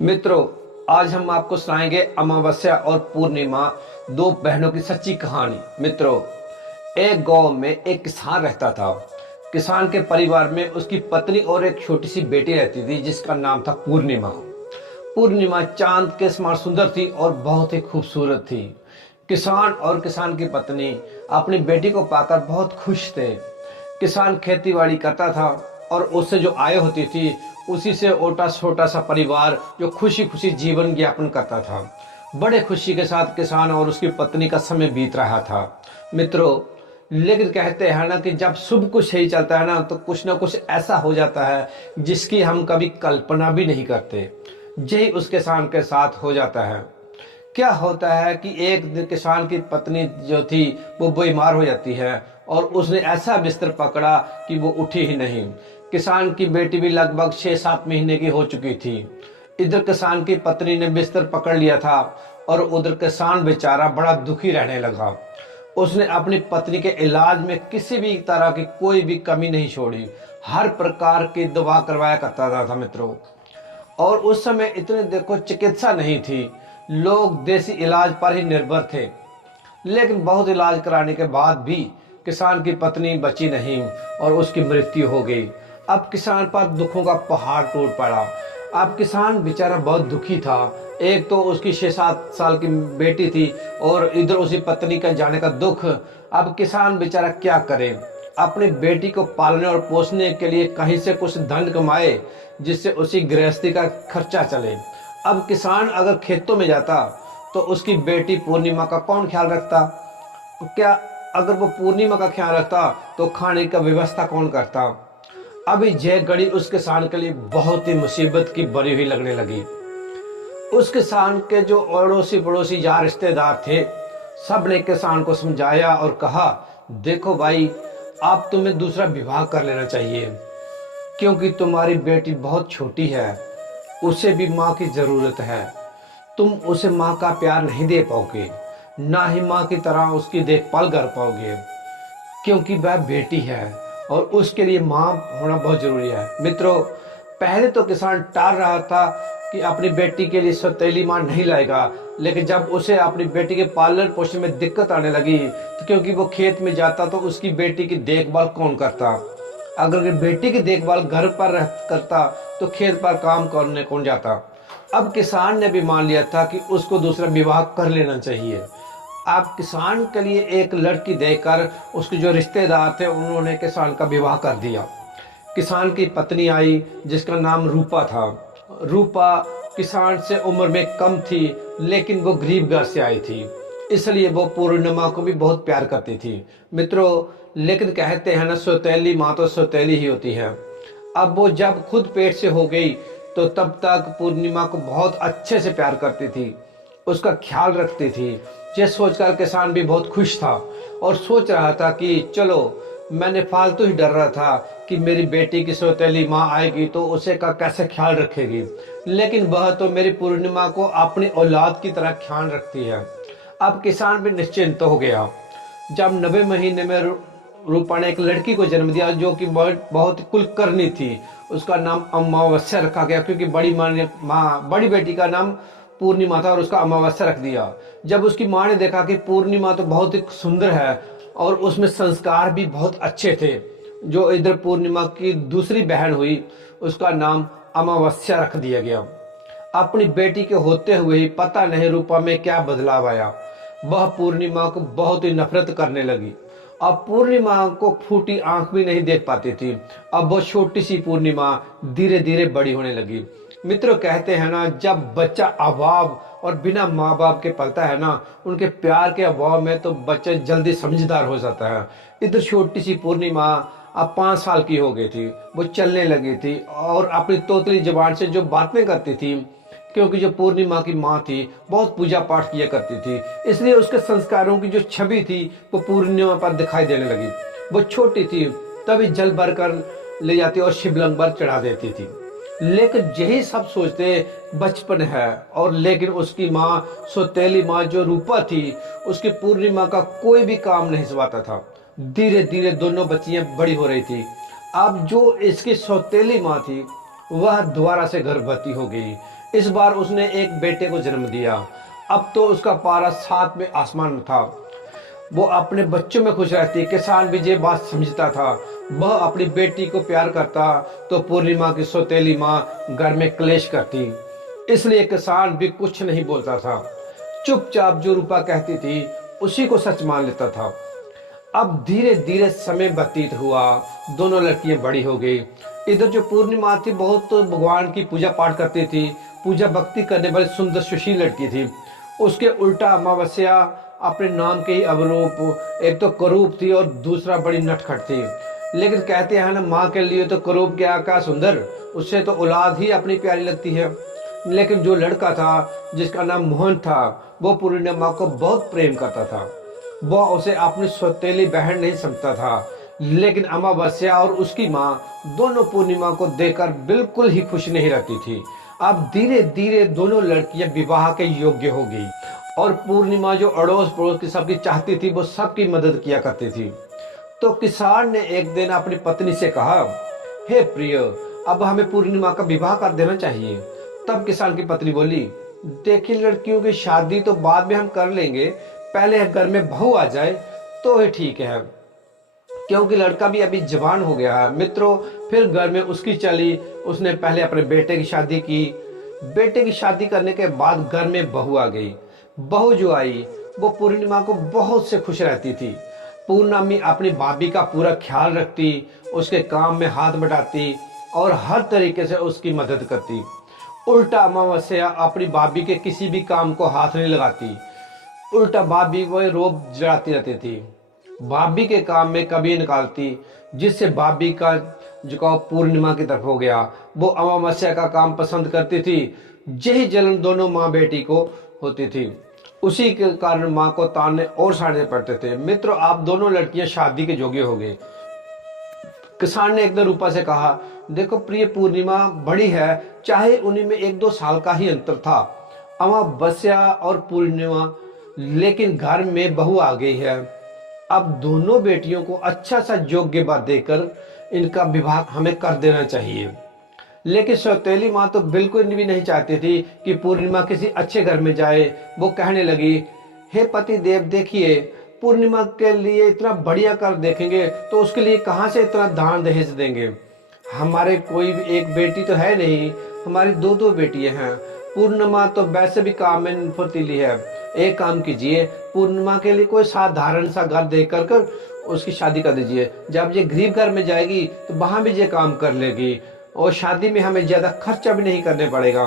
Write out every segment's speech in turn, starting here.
मित्रों, आज हम आपको सुनाएंगे अमावस्या और पूर्णिमा, दो बहनों की सच्ची कहानी। मित्रों, एक गांव में एक किसान रहता था। किसान के परिवार में उसकी पत्नी और एक छोटी सी बेटी रहती थी जिसका नाम था पूर्णिमा। पूर्णिमा चांद के समान सुंदर थी और बहुत ही खूबसूरत थी। किसान और किसान की पत्नी अपनी बेटी को पाकर बहुत खुश थे। किसान खेती बाड़ी करता था और उससे जो आय होती थी उसी से ओटा छोटा सा परिवार जो खुशी खुशी जीवन यापन करता था। बड़े खुशी के साथ किसान और उसकी पत्नी का समय बीत रहा था। मित्रों, लेकिन कहते हैं ना कि जब सब कुछ सही चलता है ना तो कुछ ना कुछ ऐसा हो जाता है जिसकी हम कभी कल्पना भी नहीं करते। यही उस किसान के साथ हो जाता है। क्या होता है कि एक दिन किसान की पत्नी जो थी वो बीमार हो जाती है और उसने ऐसा बिस्तर पकड़ा कि वो उठी ही नहीं। किसान की बेटी भी लगभग 6-7 महीने की हो चुकी थी। इधर किसान की पत्नी ने बिस्तर पकड़ लिया था और उधर किसान बेचारा बड़ा दुखी रहने लगा। उसने अपनी पत्नी के इलाज में किसी भी तरह की कोई भी कमी नहीं छोड़ी। हर प्रकार की दवा करवाया करता था मित्रों। और उस समय इतने देखो चिकित्सा नहीं थी, लोग देसी इलाज पर ही निर्भर थे। लेकिन बहुत इलाज कराने के बाद भी किसान की पत्नी बची नहीं और उसकी मृत्यु हो गई। अब किसान पर दुखों का पहाड़ टूट पड़ा। अब किसान बेचारा बहुत दुखी था। एक तो उसकी 6-7 साल की बेटी थी और इधर उसकी पत्नी का जाने का दुख। अब किसान बेचारा क्या करे, अपनी बेटी को पालने और पोसने के लिए कहीं से कुछ धन कमाए जिससे उसी गृहस्थी का खर्चा चले। अब किसान अगर खेतों में जाता तो उसकी बेटी पूर्णिमा का कौन ख्याल रखता? क्या अगर वो पूर्णिमा का ख्याल रखता तो खाने का व्यवस्था कौन करता? अभी यह घड़ी उस किसान के लिए बहुत ही मुसीबत की बनी हुई लगने लगी। उस किसान के जो अड़ोसी पड़ोसी या रिश्तेदार थे, सब ने किसान को समझाया और कहा, देखो भाई, आप तुम्हें दूसरा विवाह कर लेना चाहिए क्योंकि तुम्हारी बेटी बहुत छोटी है, उसे भी माँ की जरूरत है। तुम उसे माँ का प्यार नहीं दे पाओगे, ना ही माँ की तरह उसकी देखभाल कर पाओगे, क्योंकि वह बेटी है और उसके लिए माँ होना बहुत जरूरी है। मित्रों, पहले तो किसान टाल रहा था कि अपनी बेटी के लिए सौतेली माँ नहीं लाएगा, लेकिन जब उसे अपनी बेटी के पालन पोषण में दिक्कत आने लगी तो क्योंकि वो खेत में जाता तो उसकी बेटी की देखभाल कौन करता? अगर बेटी की देखभाल घर पर करता तो खेत पर काम करने कौन जाता? अब किसान ने भी मान लिया था कि उसको दूसरा विवाह कर लेना चाहिए। अब किसान के लिए एक लड़की देकर उसके जो रिश्तेदार थे उन्होंने किसान का विवाह कर दिया। किसान की पत्नी आई जिसका नाम रूपा था। रूपा किसान से उम्र में कम थी लेकिन वो गरीब घर से आई थी, इसलिए वो पूर्णिमा को भी बहुत प्यार करती थी। मित्रों, लेकिन कहते हैं ना, सौतेली माँ तो सौतेली ही होती है। अब वो जब खुद पेट से हो गई तो तब तक पूर्णिमा को बहुत अच्छे से प्यार करती थी, उसका ख्याल रखती थी। ये सोचकर किसान भी बहुत खुश था और सोच रहा था कि चलो, मैंने फालतू ही डर रहा था कि मेरी बेटी की सौतेली माँ आएगी तो उसे का कैसे ख्याल रखेगी, लेकिन वह तो मेरी पूर्णिमा को अपनी औलाद की तरह ख्याल रखती है। अब किसान भी निश्चिंत हो गया। जब 90 महीने में रूपा ने एक लड़की को जन्म दिया जो कि बहुत कुलकर्णी थी। उसका नाम अमावस्या रखा गया क्योंकि बड़ी बेटी का नाम पूर्णिमा था और उसका अमावस्या रख दिया। जब उसकी माँ ने देखा कि पूर्णिमा तो बहुत ही सुंदर है और उसमें संस्कार भी बहुत अच्छे थे, जो इधर पूर्णिमा की दूसरी बहन हुई उसका नाम अमावस्या रख दिया गया। अपनी बेटी के होते हुए ही पता नहीं रूपा में क्या बदलाव आया। वह पूर्णिमा को बहुत ही नफरत करने लगी। अब पूर्णिमा को फूटी आंख भी नहीं देख पाती थी। अब वो छोटी सी पूर्णिमा धीरे धीरे बड़ी होने लगी। मित्रों, कहते हैं ना, जब बच्चा अभाव और बिना माँ बाप के पलता है ना, उनके प्यार के अभाव में तो बच्चा जल्दी समझदार हो जाता है। इधर छोटी सी पूर्णिमा अब 5 साल की हो गई थी। वो चलने लगी थी और अपनी तोतली जुबान से जो बातें करती थी, क्योंकि जो पूर्णिमा की माँ थी बहुत पूजा पाठ किया करती थी, इसलिए उसके संस्कारों की जो छवि थी वो पूर्णिमा पर दिखाई देने लगी। वो छोटी थी तभी जल भरकर ले जाती और शिवलिंग पर चढ़ा देती थी। लेकिन यही सब सोचते बचपन है, और लेकिन उसकी माँ, सौतेली माँ जो रूपा थी, उसकी पूर्णिमा का कोई भी काम नहीं सुनवाता था। धीरे धीरे दोनों बच्चियां बड़ी हो रही थी। अब जो इसकी सौतेली माँ थी वह दोबारा से गर्भवती हो गई। इस बार उसने एक बेटे को जन्म दिया। अब तो उसका पारा 7वें आसमान में था। वो अपने बच्चों में खुश रहती। किसान भी ये बात समझता था। वह अपनी बेटी को प्यार करता तो पूर्णिमा की सौतेली माँ घर में क्लेश करती। इसलिए किसान भी कुछ नहीं बोलता था, चुपचाप जो रूपा कहती थी उसी को सच मान लेता था। अब धीरे धीरे समय व्यतीत हुआ, दोनों लड़कियां बड़ी हो गई। इधर जो पूर्णिमा थी बहुत भगवान की पूजा पाठ करती थी, पूजा भक्ति करने वाली सुंदर सुशील लड़की थी। उसके उल्टा अमावस्या अपने नाम के ही अवरूप, एक तो करूप थी और दूसरा बड़ी नटखट थी। लेकिन कहते हैं ना, माँ के लिए तो करूप क्या सुंदर, उससे तो औलाद ही अपनी प्यारी लगती है। लेकिन जो लड़का था जिसका नाम मोहन था, वो पूर्णिमा को बहुत प्रेम करता था। वह उसे अपनी सौतेली बहन नहीं समझता था। लेकिन अमावस्या और उसकी माँ दोनों पूर्णिमा को देखकर बिल्कुल ही खुश नहीं रहती थी। अब धीरे धीरे दोनों लड़कियां विवाह के योग्य हो गई और पूर्णिमा जो अड़ोस पड़ोस की सबकी चाहती थी, वो सबकी मदद किया करती थी। तो किसान ने एक दिन अपनी पत्नी से कहा, हे प्रिय, अब हमें पूर्णिमा का विवाह कर देना चाहिए। तब किसान की पत्नी बोली, देखिए लड़कियों की शादी तो बाद में हम कर लेंगे, पहले घर में बहू आ जाए तो ही ठीक है, क्योंकि लड़का भी अभी जवान हो गया है। मित्रों, फिर घर में उसकी चली। उसने पहले अपने बेटे की शादी की। बेटे की शादी करने के बाद घर में बहू आ गई। बहू जो आई वो पूर्णिमा को बहुत से खुश रहती थी। पूर्णिमा अपनी भाभी का पूरा ख्याल रखती, उसके काम में हाथ बटाती और हर तरीके से उसकी मदद करती। उल्टा अमावस्या अपनी भाभी के किसी भी काम को हाथ नहीं लगाती। उल्टा भाभी वो रोब जलाती रहती थी, भाभी के काम में कभी निकालती, जिससे भाभी का झुकाव पूर्णिमा की तरफ हो गया। वो अमावस्या का काम पसंद करती थी। यही जलन दोनों माँ बेटी को होती थी। उसी के कारण माँ को ताने और साड़ने पड़ते थे। मित्रों, आप दोनों लड़कियां शादी के योग्य हो गई। किसान ने एक दिन रूपा से कहा, देखो प्रिय, पूर्णिमा बड़ी है, चाहे उन्हीं में 1-2 साल का ही अंतर था, अमावस्या और पूर्णिमा, लेकिन घर में बहू आ गई है। अब दोनों बेटियों को अच्छा सा योग्य बात देकर इनका विवाह हमें कर देना चाहिए। लेकिन सौतेली माँ तो बिल्कुल भी नहीं चाहती थी कि पूर्णिमा किसी अच्छे घर में जाए। वो कहने लगी, हे पति देव, देखिए पूर्णिमा के लिए इतना बढ़िया कर देखेंगे तो उसके लिए कहाँ से इतना दान दहेज देंगे। हमारे कोई एक बेटी तो है नहीं, हमारी 2-2 बेटियां हैं। पूर्णिमा तो वैसे भी काम में फुर्तीली है। एक काम कीजिए, पूर्णिमा के लिए कोई साधारण सा घर देख कर उसकी शादी कर दीजिए। जब ये गरीब घर में जाएगी तो वहां भी ये काम कर लेगी और शादी में हमें ज्यादा खर्चा भी नहीं करने पड़ेगा।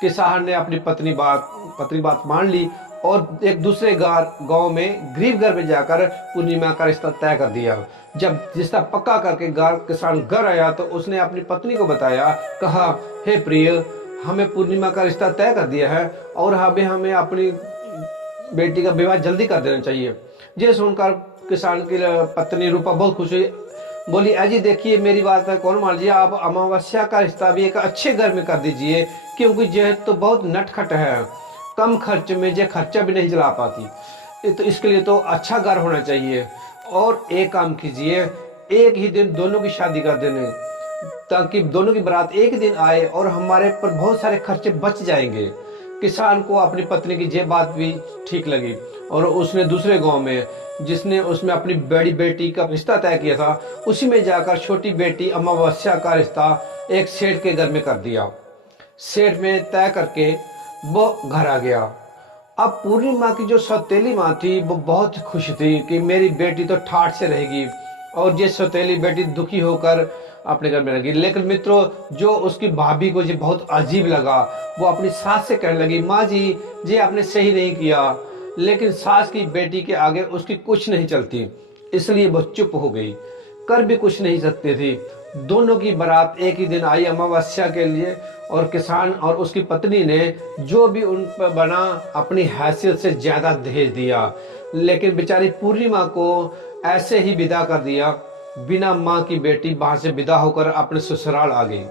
किसान ने अपनी पत्नी बात मान ली और एक दूसरे गांव में गरीब घर में जाकर पूर्णिमा का रिश्ता तय कर दिया। जब रिश्ता पक्का करके किसान घर आया तो उसने अपनी पत्नी को बताया, कहा, हे प्रिय, हमें पूर्णिमा का रिश्ता तय कर दिया है और हमें अपनी बेटी का विवाह जल्दी कर देना चाहिए। ये सुनकर किसान की पत्नी रूपा बहुत खुश हुई। बोली, अजी देखिए, मेरी बात है कौन मान लीजिए, आप अमावस्या का रिश्ता भी एक अच्छे घर में कर दीजिए, क्योंकि यह तो बहुत नटखट है, कम खर्च में ये खर्चा भी नहीं चला पाती, तो इसके लिए तो अच्छा घर होना चाहिए। और एक काम कीजिए, एक ही दिन दोनों की शादी कर देने, ताकि दोनों की बारात एक ही दिन आए और हमारे पर बहुत सारे खर्चे बच जाएंगे। किसान को अपनी पत्नी की ये बात भी ठीक लगी और उसने दूसरे गांव में, जिसने उसमें अपनी बड़ी बेटी का रिश्ता तय किया था, उसी में जाकर छोटी बेटी अमावस्या का रिश्ता एक सेठ के घर में कर दिया। सेठ में तय करके वो घर आ गया। अब पूर्णिमा की जो सौतेली माँ थी वो बहुत खुश थी कि मेरी बेटी तो ठाठ से रहेगी, और ये सौतेली बेटी दुखी होकर अपने घर में लगी। लेकिन मित्रों, जो उसकी भाभी को ये बहुत अजीब लगा, वो अपनी सास से कहने लगी, माँ जी, ये आपने सही नहीं किया। लेकिन सास की बेटी के आगे उसकी कुछ नहीं चलती, इसलिए वो चुप हो गई, कर भी कुछ नहीं सकती थी। दोनों की बारात एक ही दिन आई अमावस्या के लिए, और किसान और उसकी पत्नी ने जो भी उन पर बना अपनी हैसियत से ज्यादा दहेज दिया। लेकिन बेचारी पूर्णिमा को ऐसे ही विदा कर दिया। बिना माँ की बेटी वहां से विदा होकर अपने ससुराल आ गई।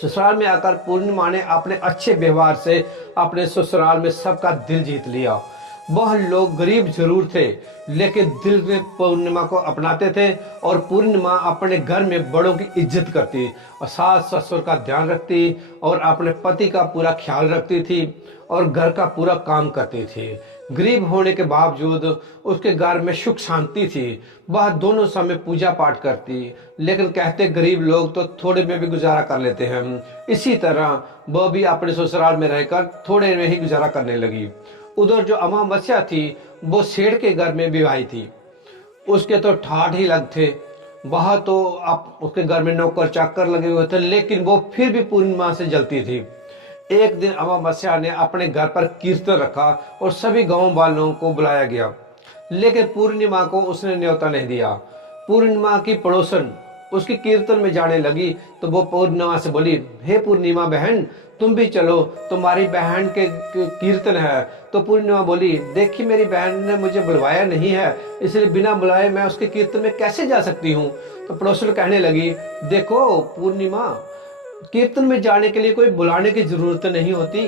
ससुराल में आकर पूर्णिमा ने अपने अच्छे व्यवहार से अपने ससुराल में सबका दिल जीत लिया। वह लोग गरीब जरूर थे, लेकिन दिल में पूर्णिमा को अपनाते थे और पूर्णिमा अपने घर में बड़ों की इज्जत करती और सास ससुर का ध्यान रखती और अपने पति का पूरा ख्याल रखती थी और घर का पूरा काम करती थी। गरीब होने के बावजूद उसके घर में सुख शांति थी। वह दोनों समय पूजा पाठ करती, लेकिन कहते गरीब लोग तो थोड़े में भी गुजारा कर लेते हैं। इसी तरह वह भी अपने ससुराल में रहकर थोड़े में ही गुजारा करने लगी। उधर जो अमावस्या थी वो सेठ के घर में विवाही थी। उसके तो ठाठ ही लग थे। वह तो आप उसके घर में नौकर चाकर लगे हुए थे, लेकिन वो फिर भी पूर्णिमा से जलती थी। एक दिन अमावस्या ने अपने घर पर कीर्तन रखा और सभी गांव वालों को बुलाया गया, लेकिन पूर्णिमा को उसने न्योता नहीं दिया। पूर्णिमा की पड़ोसन उसकी कीर्तन में जाने लगी तो वो पूर्णिमा से बोली, हे पूर्णिमा बहन, तुम भी चलो, तुम्हारी बहन के कीर्तन है। तो पूर्णिमा बोली, देखिए मेरी बहन ने मुझे बुलवाया नहीं है, इसलिए बिना बुलाए मैं उसके कीर्तन में कैसे जा सकती हूँ। तो पड़ोसन कहने लगी, देखो पूर्णिमा, कीर्तन में जाने के लिए कोई बुलाने की जरूरत नहीं होती।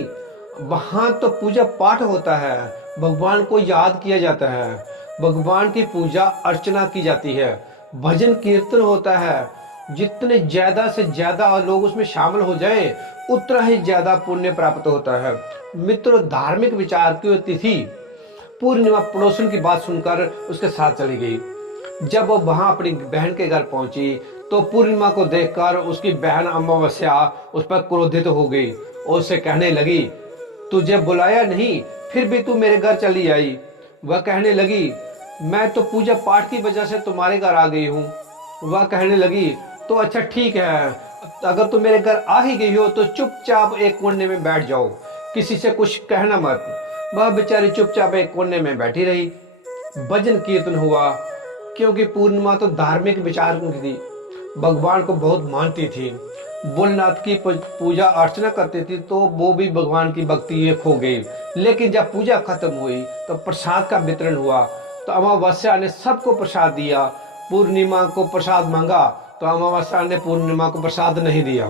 वहां तो पूजा पाठ होता है, भगवान को याद किया जाता है, भगवान की पूजा अर्चना की जाती है, भजन कीर्तन होता है। जितने ज्यादा से ज्यादा लोग उसमें शामिल हो जाएं, उतना ही ज्यादा पुण्य प्राप्त होता है। मित्रों, धार्मिक विचार की तिथि पूर्णिमा पड़ोसन की बात सुनकर उसके साथ चली गई। जब वो वहां अपनी बहन के घर पहुंची तो पूर्णिमा को देखकर उसकी बहन अमावस्या उस पर क्रोधित हो गई और उसे कहने लगी, तुझे बुलाया नहीं फिर भी तू मेरे घर चली आई। वह कहने लगी, मैं तो पूजा पाठ की वजह से तुम्हारे घर आ गई हूँ। वह कहने लगी, तो अच्छा ठीक है, अगर तुम मेरे घर आ ही गई हो तो चुपचाप एक कोने में बैठ जाओ, किसी से कुछ कहना मत। वह बेचारी चुपचाप एक कोने में बैठी रही। भजन कीर्तन हुआ, क्योंकि पूर्णिमा तो धार्मिक विचार की थी, भगवान को बहुत मानती थी, भोलेनाथ की पूजा अर्चना करती थी, तो वो भी भगवान की भक्ति में खो गई। लेकिन जब पूजा खत्म हुई तो प्रसाद का वितरण हुआ, तो अमावस्या ने सबको प्रसाद दिया। पूर्णिमा को प्रसाद मांगा तो अमावस्या ने पूर्णिमा को प्रसाद नहीं दिया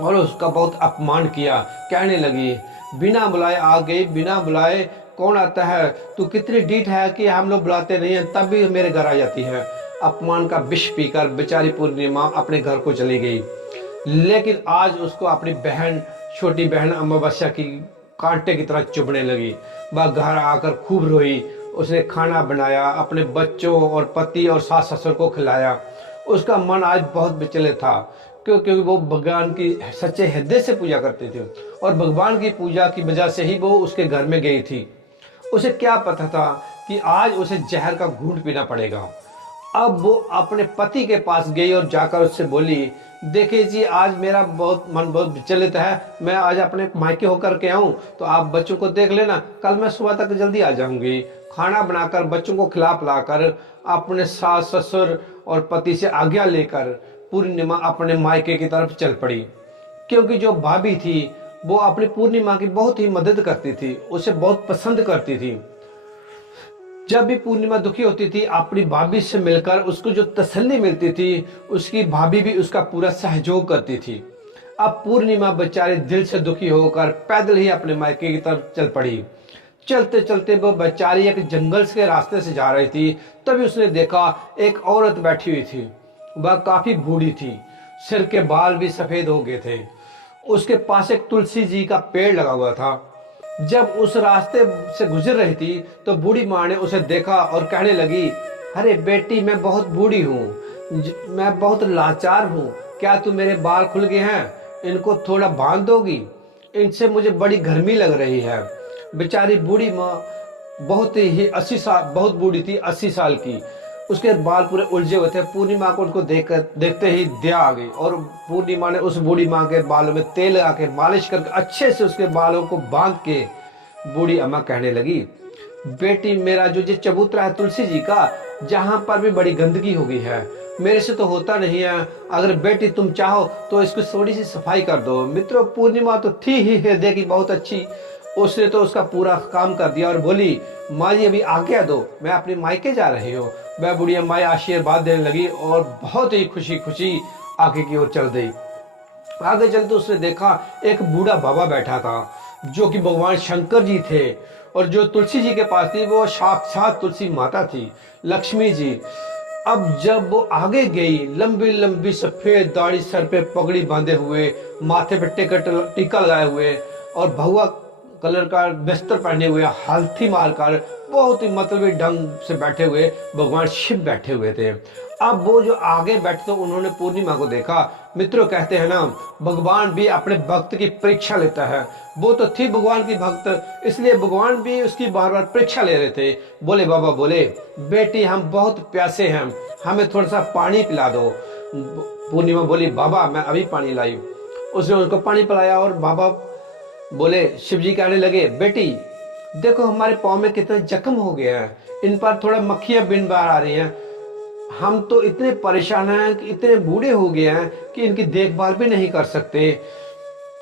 और उसका बहुत अपमान किया। कहने लगी, बिना बुलाए आ गई, बिना बुलाए कौन आता है, तू कितनी डीठ है कि हम लोग बुलाते नहीं हैं तब भी मेरे घर आ जाती है। अपमान का विष पीकर बेचारी पूर्णिमा अपने घर को चली गई। लेकिन आज उसको अपनी बहन, छोटी बहन अमावस्या की कांटे की तरह चुभने लगी। वह घर आकर खूब रोई। उसने खाना बनाया, अपने बच्चों और पति और सास ससुर को खिलाया। उसका मन आज बहुत विचलित था, क्योंकि वो भगवान की सच्चे हृदय से पूजा करती थी और भगवान की पूजा की वजह से ही वो उसके घर में गई थी। उसे क्या पता था कि आज उसे जहर का घूंट पीना पड़ेगा। अब वो अपने पति के पास गई और जाकर उससे बोली, देखिए जी, आज मेरा मन बहुत विचलित है, मैं आज अपने मायके होकर के आऊं तो आप बच्चों को देख लेना, कल मैं सुबह तक जल्दी आ जाऊंगी। खाना बनाकर बच्चों को खिला पिलाकर अपने सास ससुर और पति से आज्ञा लेकर पूर्णिमा अपने मायके की तरफ चल पड़ी। क्योंकि जो भाभी थी वो अपनी पूर्णिमा की बहुत ही मदद करती थी, उसे बहुत पसंद करती थी। जब भी पूर्णिमा दुखी होती थी, अपनी भाभी से मिलकर उसको जो तसल्ली मिलती थी, उसकी भाभी भी उसका पूरा सहयोग करती थी। अब पूर्णिमा बेचारे दिल से दुखी होकर पैदल ही अपने मायके की तरफ चल पड़ी। चलते चलते वो बेचारी एक जंगल के रास्ते से जा रही थी, तभी उसने देखा एक औरत बैठी हुई थी। वह काफी बूढ़ी थी, सिर के बाल भी सफेद हो गए थे। उसके पास एक तुलसी जी का पेड़ लगा हुआ था। जब उस रास्ते से गुजर रही थी तो बूढ़ी माँ ने उसे देखा और कहने लगी, अरे बेटी, मैं बहुत बूढ़ी हूँ, मैं बहुत लाचार हूँ, क्या तू मेरे बाल खुल गए हैं, इनको थोड़ा बांध दोगी, इनसे मुझे बड़ी गर्मी लग रही है। बेचारी बूढ़ी माँ बहुत ही 80 साल, बहुत बूढ़ी थी, 80 साल की। उसके बाल पूरे उलझे हुए थे। पूर्णिमा को उनको देखते ही दया आ गई और पूर्णिमा ने उस बूढ़ी माँ के बालों में तेल लगा के मालिश करके अच्छे से उसके बालों को बांध के बूढ़ी अम्मा कहने लगी, बेटी, मेरा जो ये चबूतरा है तुलसी जी का, जहाँ पर भी बड़ी गंदगी हो गई है, मेरे से तो होता नहीं है, अगर बेटी तुम चाहो तो इसको थोड़ी सी सफाई कर दो। मित्रों, पूर्णिमा तो थी ही हृदय की बहुत अच्छी, उसने तो उसका पूरा काम कर दिया और बोली, माँ जी अभी आज्ञा दो, मैं अपने मायके जा रही हूँ। वह बुढ़िया माँ आशीर्वाद देने लगी और बहुत ही खुशी खुशी आगे की ओर चल गई। आगे चलते उसने देखा एक बूढ़ा बाबा बैठा था। जो कि भगवान शंकर जी थे, और जो तुलसी जी के पास थी वो साक्षात तुलसी माता थी, लक्ष्मी जी। अब जब वो आगे गई, लंबी लंबी सफेद दाढ़ी, सर पे पगड़ी बांधे हुए, माथे पे टीका लगाए हुए और भगवा कलर का वस्त्र पहने हुए, हाथी मारकर बहुत ही मतलबी ढंग से बैठे हुए भगवान शिव बैठे हुए थे। अब वो जो आगे बैठे थे उन्होंने पूर्णिमा को देखा। मित्रों, कहते हैं ना, भगवान भी अपने भक्त की परीक्षा लेता है। वो तो थी भगवान की भक्त, इसलिए भगवान भी उसकी बार बार परीक्षा ले रहे थे। बोले बाबा, बोले बेटी हम बहुत प्यासे हैं, हमें थोड़ा सा पानी पिला दो। पूर्णिमा बोली, बाबा मैं अभी पानी लाई। उसने उनको पानी पिलाया और बाबा बोले, शिव जी कहने लगे, बेटी देखो हमारे पाँव में कितने जख्म हो गए हैं, इन पर थोड़ा मक्खियां बिन बार आ रही हैं, हम तो इतने परेशान हैं कि इतने बूढ़े हो गए हैं कि इनकी देखभाल भी नहीं कर सकते।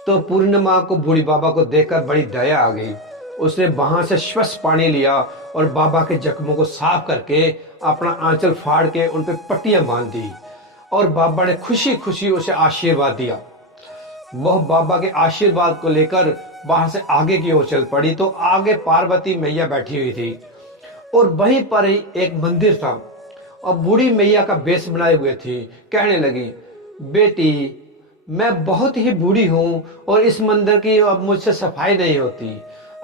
तो पूर्णिमा को बूढ़ी बाबा को देखकर बड़ी दया आ गई। उसने वहां से स्वच्छ पानी लिया और बाबा के जख्मों को साफ करके अपना आंचल फाड़ के उन पर पट्टियां बांध दी और बाबा ने खुशी खुशी उसे आशीर्वाद दिया। वह बाबा के आशीर्वाद को लेकर वहां से आगे की ओर चल पड़ी। तो आगे पार्वती मैया बैठी हुई थी और वहीं पर ही एक मंदिर था और बूढ़ी मैया का वेश बनाए हुए थी। कहने लगी, बेटी मैं बहुत ही बूढ़ी हूं और इस मंदिर की अब मुझसे सफाई नहीं होती।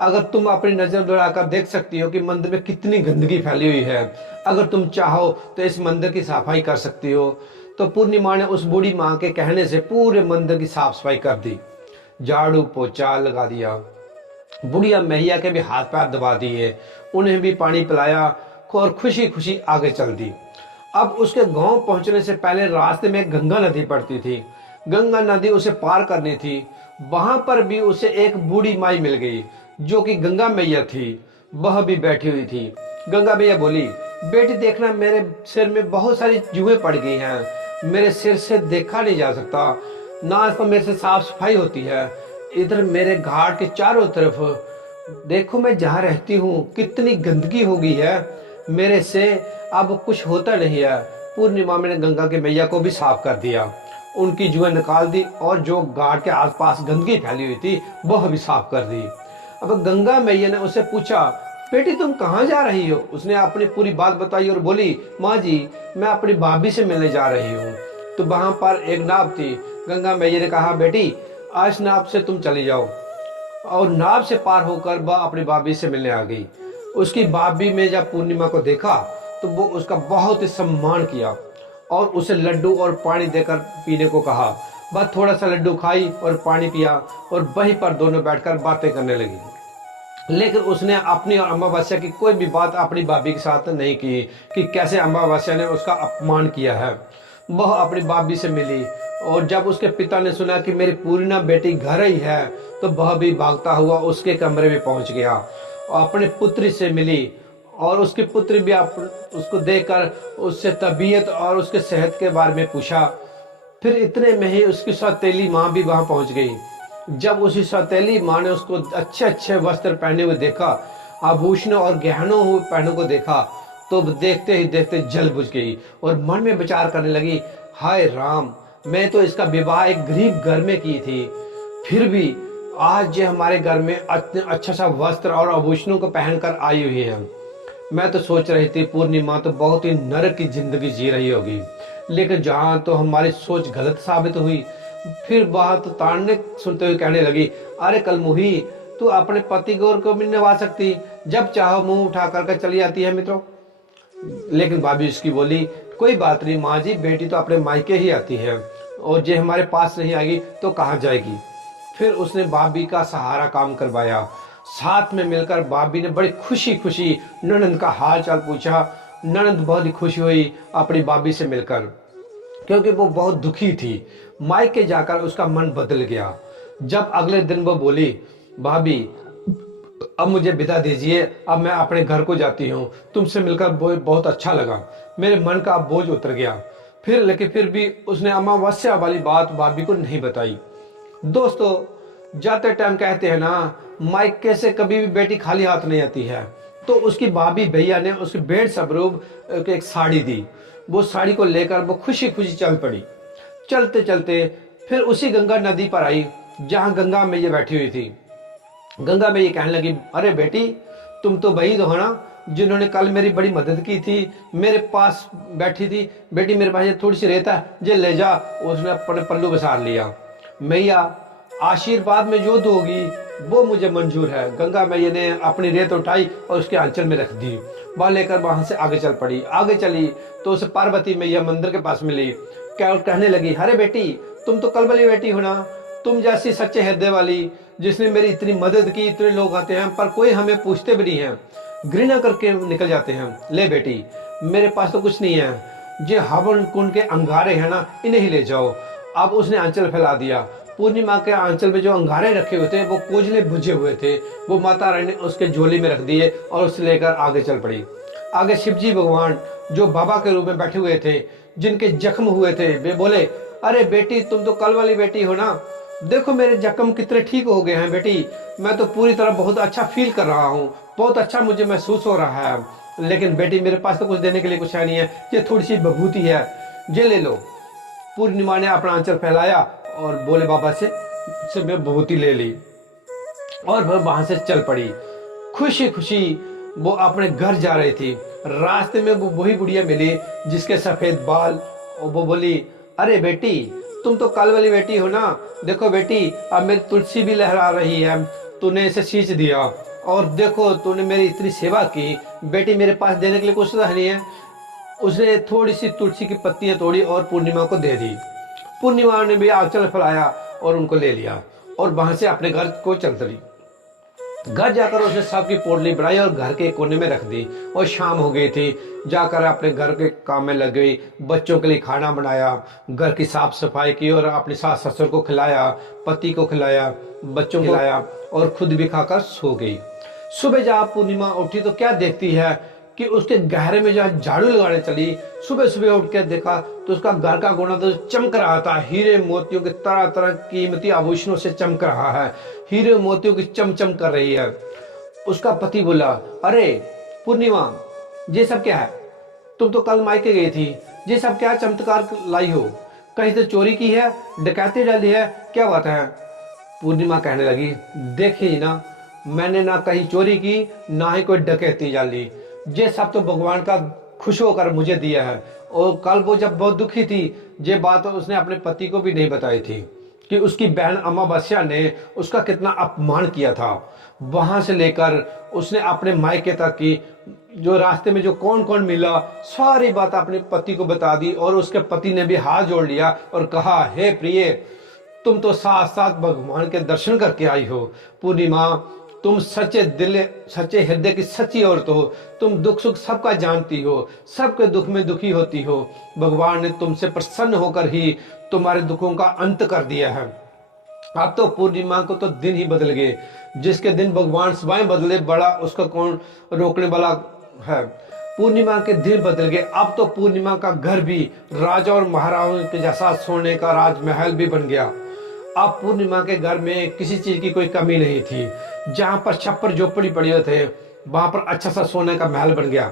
अगर तुम अपनी नजर दौड़ाकर देख सकती हो कि मंदिर में कितनी गंदगी फैली हुई है, अगर तुम चाहो तो इस मंदिर की सफाई कर सकती हो। तो पूर्णिमा ने उस बूढ़ी माँ के कहने से पूरे मंदिर की साफ सफाई कर दी, झाड़ू पोछा लगा दिया। बुढ़िया मैया के भी हाथ पैर दबा दिए, उन्हें भी पानी पिलाया और खुशी खुशी आगे चल दी। अब उसके गांव पहुंचने से पहले रास्ते में गंगा नदी पड़ती थी। गंगा नदी उसे पार करनी थी। वहां पर भी उसे एक बूढ़ी माई मिल गई जो कि गंगा मैया थी। वह भी बैठी हुई थी। गंगा मैया बोली, बेटी देखना मेरे सिर में बहुत सारी जुएं पड़ गई हैं, मेरे सिर से देखा नहीं जा सकता, ना तो मेरे से साफ सफाई होती है। इधर मेरे घाट के चारों तरफ देखो, मैं जहाँ रहती हूँ कितनी गंदगी हो गई है, मेरे से अब कुछ होता नहीं है। पूर्णिमा ने गंगा के मैया को भी साफ कर दिया, उनकी जुएं निकाल दी और जो घाट के आसपास गंदगी फैली हुई थी वह भी साफ कर दी। अब गंगा मैया ने उससे पूछा, बेटी तुम कहाँ जा रही हो? उसने अपनी पूरी बात बताई और बोली, माँ जी मैं अपनी भाभी से मिलने जा रही हूँ। तो वहां पर एक नाव थी। गंगा मैया ने कहा, बेटी आज नाव से तुम चली जाओ। और नाव से पार होकर वह अपनी भाभी से मिलने आ गई। उसकी भाभी ने जब पूर्णिमा को देखा तो वो उसका बहुत ही सम्मान किया और उसे लड्डू और पानी देकर पीने को कहा। वह थोड़ा सा लड्डू खाई और पानी पिया और वहीं पर दोनों बैठकर बातें करने लगी। लेकिन उसने अपनी और अमावस्या की कोई भी बात अपनी भाभी के साथ नहीं की कि कैसे अमावस्या ने उसका अपमान किया है। वह अपनी भाभी से मिली और जब उसके पिता ने सुना कि मेरी पूर्णिमा बेटी घर ही है तो वह भी भागता हुआ उसके कमरे में पहुंच गया और अपने पुत्री से मिली और उसकी पुत्री भी उसको देखकर उससे तबीयत और उसके सेहत के बारे में पूछा। फिर इतने में ही उसकी सौतेली माँ भी वहां पहुंच गई। जब उसी सौतेली माँ ने उसको अच्छे अच्छे वस्त्र पहने हुए देखा, आभूषणों और गहनों पहनों को देखा, तो देखते ही देखते जल बुझ गई और मन में विचार करने लगी, हाय राम, मैं तो इसका विवाह एक गरीब घर में की थी, फिर भी आज ये हमारे घर में अच्छा सा वस्त्र और आभूषणों को पहनकर आई हुई है। मैं तो सोच रही थी पूर्णिमा तो बहुत ही नरक की जिंदगी जी रही होगी, लेकिन जहाँ तो हमारी सोच गलत साबित हुई। फिर वह तो ताड़ने सुनते हुए कहने लगी, अरे कलमुही, तू अपने पति गौर को भी निभा सकती, जब चाहो मुंह उठा करके चली आती है मित्रों। लेकिन भाभी उसकी बोली, कोई बात नहीं माँ जी, बेटी तो अपने मायके ही आती है और जे हमारे पास नहीं आएगी तो कहाँ जाएगी। फिर उसने भाभी का सहारा काम करवाया। साथ में मिलकर भाभी ने बड़ी खुशी खुशी ननंद का हाल चाल पूछा। ननंद बहुत ही खुशी हुई अपनी भाभी से मिलकर, क्योंकि वो बहुत दुखी थी। मायके जाकर उसका मन बदल गया। जब अगले दिन वो बोली, भाभी अब मुझे विदा दीजिए, अब मैं अपने घर को जाती हूँ, तुमसे मिलकर बहुत अच्छा लगा, मेरे मन का बोझ उतर गया। लेकिन फिर भी उसने अमावस्या वाली बात भाभी को नहीं बताई। दोस्तों, जाते टाइम कहते हैं ना, मायके से कभी भी बेटी खाली हाथ नहीं आती है। तो उसकी भाभी भैया ने उसके भेंट स्वरूप एक साड़ी दी। वो साड़ी को लेकर वो खुशी खुशी चल पड़ी। चलते चलते फिर उसी गंगा नदी पर आई जहां गंगा मैया बैठी हुई थी। गंगा में ये कहने लगी, अरे बेटी, तुम तो वही हो ना जिन्होंने कल मेरी बड़ी मदद की थी, मेरे पास बैठी थी। बेटी मेरे पास ये थोड़ी सी रेत है, जे ले जा। उसने अपने पल्लू बसार लिया। मैया, आशीर्वाद में जो दोगी वो मुझे मंजूर है। गंगा मैया ने अपनी रेत उठाई और उसके आंचल में रख दी। वह लेकर वहां से आगे चल पड़ी। आगे चली तो उसे पार्वती मैया मंदिर के पास मिली। क्या कहने लगी, अरे बेटी, तुम तो कल वाली बेटी हो ना, तुम जैसी सच्चे हृदय वाली, जिसने मेरी इतनी मदद की। इतने लोग आते हैं पर कोई हमें पूछते भी नहीं है, घृणा करके निकल जाते हैं। ले बेटी, मेरे पास तो कुछ नहीं है, जो हवन कुंड के अंगारे हैं ना, इन्हें ही ले जाओ। अब उसने आंचल फैला दिया। पूर्णिमा के आंचल में जो अंगारे रखे हुए थे वो कोयले बुझे हुए थे, वो माता रानी ने उसके झोली में रख दिए और उसे लेकर आगे चल पड़ी। आगे शिवजी भगवान जो बाबा के रूप में बैठे हुए थे, जिनके जख्म हुए थे, वे बोले, अरे बेटी, तुम तो कल वाली बेटी हो ना, देखो मेरे जख्म कितने ठीक हो गए हैं बेटी। मैं तो पूरी तरह बहुत अच्छा फील कर रहा हूँ, बहुत अच्छा मुझे महसूस हो रहा है। लेकिन बेटी, मेरे पास तो कुछ देने के लिए कुछ है नहीं है, ये थोड़ी सी विभूति है, ये ले लो। पूर्णिमा ने अपना आंचल फैलाया और बोले बाबा से मैं विभूति ले ली और वह वहां से चल पड़ी। खुशी खुशी वो अपने घर जा रही थी। रास्ते में वो वही बुढ़िया मिली जिसके सफेद बाल। और वो बोली, अरे बेटी, तुम तो कल वाली बेटी हो ना, देखो बेटी, अब मेरी तुलसी भी लहरा रही है, तूने इसे सींच दिया, और देखो तूने मेरी इतनी सेवा की। बेटी, मेरे पास देने के लिए कुछ नहीं है। उसने थोड़ी सी तुलसी की पत्तियां तोड़ी और पूर्णिमा को दे दी। पूर्णिमा ने भी आंचल फैलाया और उनको ले लिया और वहां से अपने घर को चल चली। घर जाकर उसने सबकी पोटली बनाई और घर के कोने में रख दी। और शाम हो गई थी, जाकर अपने घर के काम में लग गई। बच्चों के लिए खाना बनाया, घर की साफ सफाई की और अपनी सास ससुर को खिलाया, पति को खिलाया, बच्चों को खिलाया और खुद भी खाकर सो गई। सुबह जब पूर्णिमा उठी तो क्या देखती है कि उसके गहरे में जहाँ झाड़ू लगाने चली, सुबह सुबह उठ के देखा तो उसका घर का कोना तो चमक रहा था। हीरे मोतियों के तरह तरह कीमती आभूषणों से चमक रहा है, हीरे मोतियों की चमचम कर रही है। उसका पति बोला, अरे पूर्णिमा, ये सब क्या है? तुम तो कल मायके गई थी, ये सब क्या चमत्कार लाई हो? कहीं से चोरी की है, डकैती डाली है, क्या बात है? पूर्णिमा कहने लगी, देखिए ना, मैंने ना कहीं चोरी की, ना ही कोई डकैती डाली। ये सब तो भगवान का खुश होकर मुझे दिया है। और कल वो जब बहुत दुखी थी, ये बात उसने अपने पति को भी नहीं बताई थी कि उसकी बहन अमावस्या ने उसका कितना अपमान किया था। वहां से लेकर उसने अपने मायके तक की, जो रास्ते में जो कौन कौन मिला, सारी बात अपने पति को बता दी। और उसके पति ने भी हाथ जोड़ लिया और कहा, हे प्रिय, तुम तो साथ साथ भगवान के दर्शन करके आई हो। पूर्णिमा, तुम सच्चे दिल, सच्चे हृदय की सच्ची औरत हो। तुम दुख सुख सबका जानती हो, सबके दुख में दुखी होती हो। भगवान ने तुमसे प्रसन्न होकर ही तुम्हारे दुखों का अंत कर दिया है। अब तो पूर्णिमा को तो दिन ही बदल गए। जिसके दिन भगवान स्वयं बदले, बड़ा उसका कौन रोकने वाला है। पूर्णिमा के दिन बदल गए। अब तो पूर्णिमा का घर भी राजा और महाराजाओं के जैसा सोने का राजमहल भी बन गया। अब पूर्णिमा के घर में किसी चीज की कोई कमी नहीं थी। जहां पर छप्पर झोपड़ी पड़ी हुए थे, वहां पर अच्छा सा सोने का महल बन गया।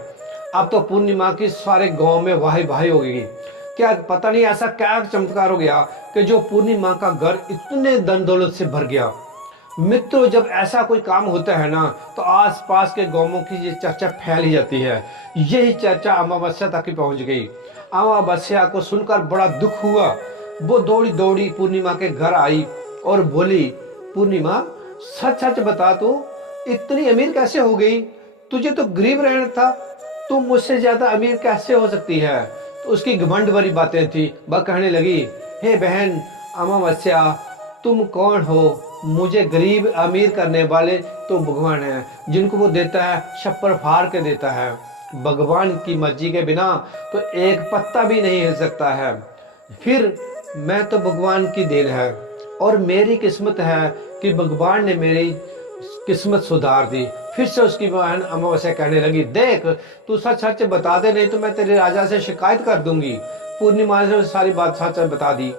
अब तो पूर्णिमा की सारे गांव में वाही वाही हो गई। क्या पता नहीं ऐसा क्या चमत्कार हो गया कि जो पूर्णिमा का घर इतने धन दौलत से भर गया। मित्रों, जब ऐसा कोई काम होता है ना, तो आसपास के गांवों की ये चर्चा फैल ही जाती है। यही चर्चा अमावस्या तक ही पहुंच गई। अमावस्या को सुनकर बड़ा दुख हुआ। वो दौड़ी दौड़ी पूर्णिमा के घर आई और बोली, पूर्णिमा, सच सच बता, तू इतनी अमीर कैसे हो गई? तुझे तो गरीब रहना था, तू मुझसे ज्यादा अमीर कैसे हो सकती है? तो उसकी घमंड भरी बातें थी। वह कहने लगी, हे बहन अमावस्या, तुम कौन हो? मुझे गरीब अमीर करने वाले तो भगवान है, जिनको वो देता है छप्पर फाड़ के देता है। भगवान की मर्जी के बिना तो एक पत्ता भी नहीं हिल सकता है। फिर मैं तो भगवान की देन है और मेरी किस्मत है कि भगवान ने मेरी किस्मत सुधार दी। फिर से उसकी बहन अमावस्या कहने लगी, देख, तू सच सच बता दे, नहीं तो मैं तेरे राजा से शिकायत कर दूंगी। पूर्णिमा ने सारी बात सच बता दी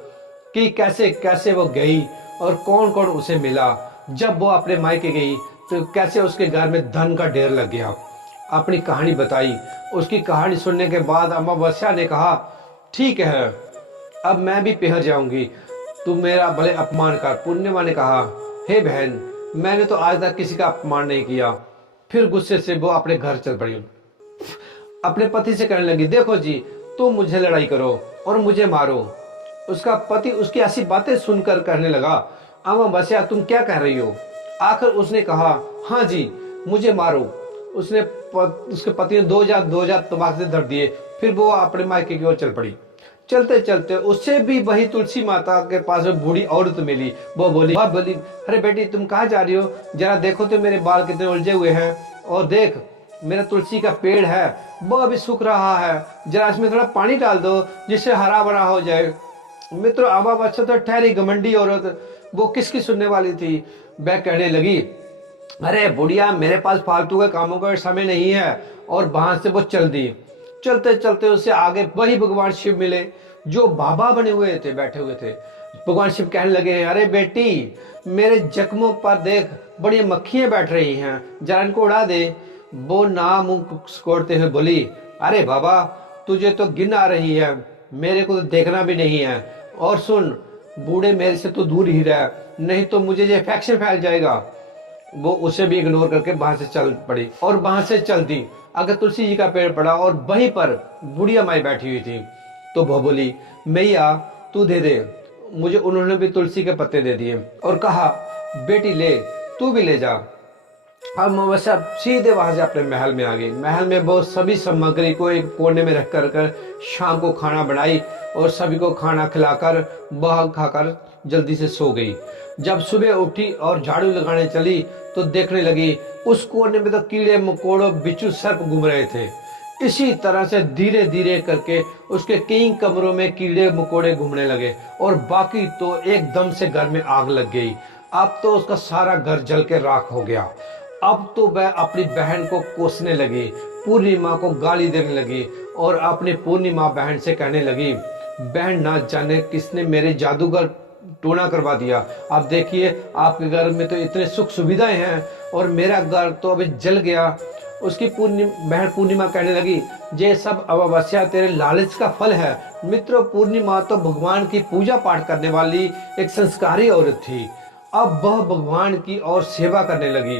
कि कैसे कैसे वो गई और कौन कौन उसे मिला। जब वो अपने मायके गई तो कैसे उसके घर में धन का ढेर लग गया। अपनी कहानी बताई। उसकी कहानी सुनने के बाद अमावस्या ने कहा, ठीक है, अब मैं भी पिघल जाऊंगी, तू मेरा भले अपमान कर। पूर्णिमा ने कहा, हे बहन, मैंने तो आज तक किसी का अपमान नहीं किया। फिर गुस्से से वो अपने घर चल पड़ी। अपने पति से कहने लगी, देखो जी, तुम मुझे लड़ाई करो और मुझे मारो। उसका पति उसकी ऐसी बातें सुनकर कहने लगा, अमावस्या तुम क्या कह रही हो? आखिर उसने कहा, हाँ जी, मुझे मारो। उसके पति ने दो हजार तमाचे धर दिए। फिर वो अपने मायके की ओर चल पड़ी। चलते चलते उससे भी वही तुलसी माता के पास में बूढ़ी औरत मिली। वो बोली, अरे बेटी, तुम कहाँ जा रही हो? जरा देखो तो मेरे बाल कितने उलझे हुए हैं, और देख मेरा तुलसी का पेड़ है वो अभी सूख रहा है, जरा इसमें थोड़ा पानी डाल दो जिससे हरा भरा हो जाए। मित्रों, अमावस्या तो ठहरी घमंडी औरत, वो किसकी सुनने वाली थी? वह कहने लगी, अरे बुढ़िया, मेरे पास फालतू के कामों का समय नहीं है। और वहां से वो चल दी। चलते चलते उससे आगे वही भगवान शिव मिले, जो बाबा बने हुए थे, बैठे हुए थे। भगवान शिव कहने लगे, अरे बेटी, मेरे जख्मों पर देख बड़ी मक्खियां बैठ रही हैं, जरा इनको उड़ा दे। वो ना मुंह सिकोड़ते हुए बोली, अरे बाबा, तुझे तो गिन आ रही है, मेरे को तो देखना भी नहीं है। और सुन बूढ़े, मेरे से तो दूर ही रह, नहीं तो मुझे ये इन्फेक्शन फैल जाएगा। वो उसे भी इग्नोर करके वहां से चल पड़ी और वहां से चल दी। अगर तुलसी जी का पेड़ पड़ा और वहीं पर बुढ़िया माई बैठी हुई थी। तो वो बोली, मैया तू दे दे मुझे। उन्होंने भी तुलसी के पत्ते दे दिए और कहा, बेटी ले, तू भी ले जा। अब अमावस्या सीधे वहां से अपने महल में आ गई। महल में वो सभी सामग्री को एक कोने में रख कर शाम को खाना बनाई और सभी को खाना खिलाकर वह खाकर जल्दी से सो गई। जब सुबह उठी और झाड़ू लगाने चली तो देखने लगी उस कोने में तो कीड़े मकोड़ों बिच्छू सर्प घूम रहे थे। इसी तरह से धीरे धीरे करके उसके कई कमरों में कीड़े मकोड़े घूमने लगे और बाकी तो एकदम से घर में आग लग गई। अब तो उसका सारा घर जल के राख हो गया। अब तो वह अपनी बहन को कोसने लगी, पूर्णिमा को गाली देने लगी और अपनी पूर्णिमा बहन से कहने लगी, बहन ना जाने किसने मेरे जादूगर टोना करवा दिया। आप देखिए, आपके घर में तो इतने सुख सुविधाएं हैं और मेरा घर तो अभी जल गया। उसकी बहन पूर्णिमा कहने लगी, ये सब अमावस्या तेरे लालच का फल है। मित्रों, पूर्णिमा तो भगवान की पूजा पाठ करने वाली एक संस्कारी औरत थी। अब वह भगवान की और सेवा करने लगी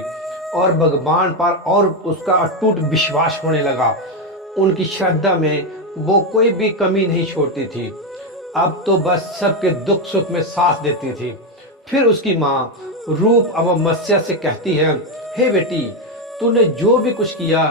और भगवान पर और उसका अटूट विश्वास होने लगा। उनकी श्रद्धा में वो कोई भी कमी नहीं छोड़ती थी। अब तो बस सबके दुख सुख में साथ देती थी। फिर उसकी माँ रूप अमावस्या से कहती है, हे बेटी, तूने जो भी कुछ किया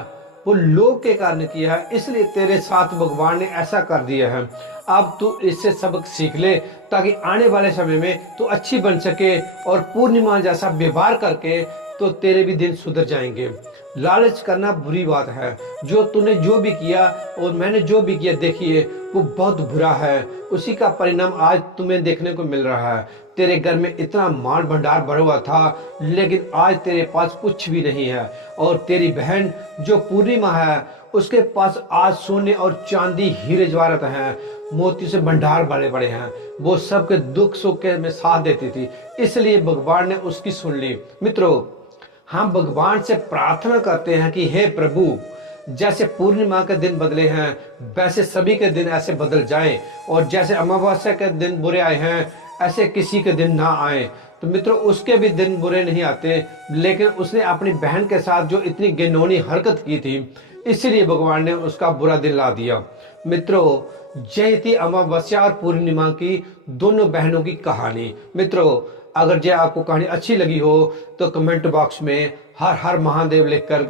वो लोग के कारण किया है, इसलिए तेरे साथ भगवान ने ऐसा कर दिया है। अब तू इससे सबक सीख ले ताकि आने वाले समय में तू अच्छी बन सके और पूर्णिमा जैसा व्यवहार करके तो तेरे भी दिन सुधर जाएंगे। लालच करना बुरी बात है। जो तूने जो भी किया और मैंने जो भी किया, देखिए वो बहुत बुरा है। उसी का परिणाम आज तुम्हें देखने को मिल रहा है। तेरे घर में इतना माल भंडार भरा हुआ था, लेकिन आज तेरे पास कुछ भी नहीं है। और तेरी बहन जो पूर्णिमा है, उसके पास आज सोने और चांदी हीरे जवाहरात हैं, मोती से भंडार भरे पड़े हैं। वो सबके दुख सुख के में साथ देती थी, इसलिए भगवान ने उसकी सुन ली। मित्रों, हम भगवान से प्रार्थना करते हैं कि हे प्रभु, जैसे पूर्णिमा के दिन बदले हैं वैसे सभी के दिन ऐसे बदल जाएं, और जैसे अमावस्या के दिन बुरे आए हैं ऐसे किसी के दिन ना आए। तो मित्रों, उसके भी दिन बुरे नहीं आते, लेकिन उसने अपनी बहन के साथ जो इतनी घिनौनी हरकत की थी, इसीलिए भगवान ने उसका बुरा दिन ला दिया। मित्रों, यही थी अमावस्या और पूर्णिमा की दोनों बहनों की कहानी। मित्रों, अगर ये आपको कहानी अच्छी लगी हो तो कमेंट बॉक्स में हर हर महादेव लिख कर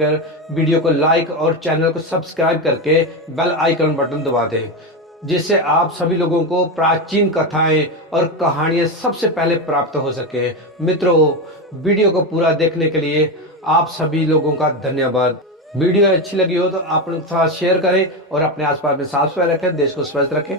वीडियो को लाइक और चैनल को सब्सक्राइब करके बेल आइकन बटन दबा दें, जिससे आप सभी लोगों को प्राचीन कथाएं और कहानियां सबसे पहले प्राप्त हो सके। मित्रों, वीडियो को पूरा देखने के लिए आप सभी लोगों का धन्यवाद। वीडियो अच्छी लगी हो तो अपने साथ शेयर करें और अपने आसपास में साफ सफाई रखें, देश को स्वच्छ रखें।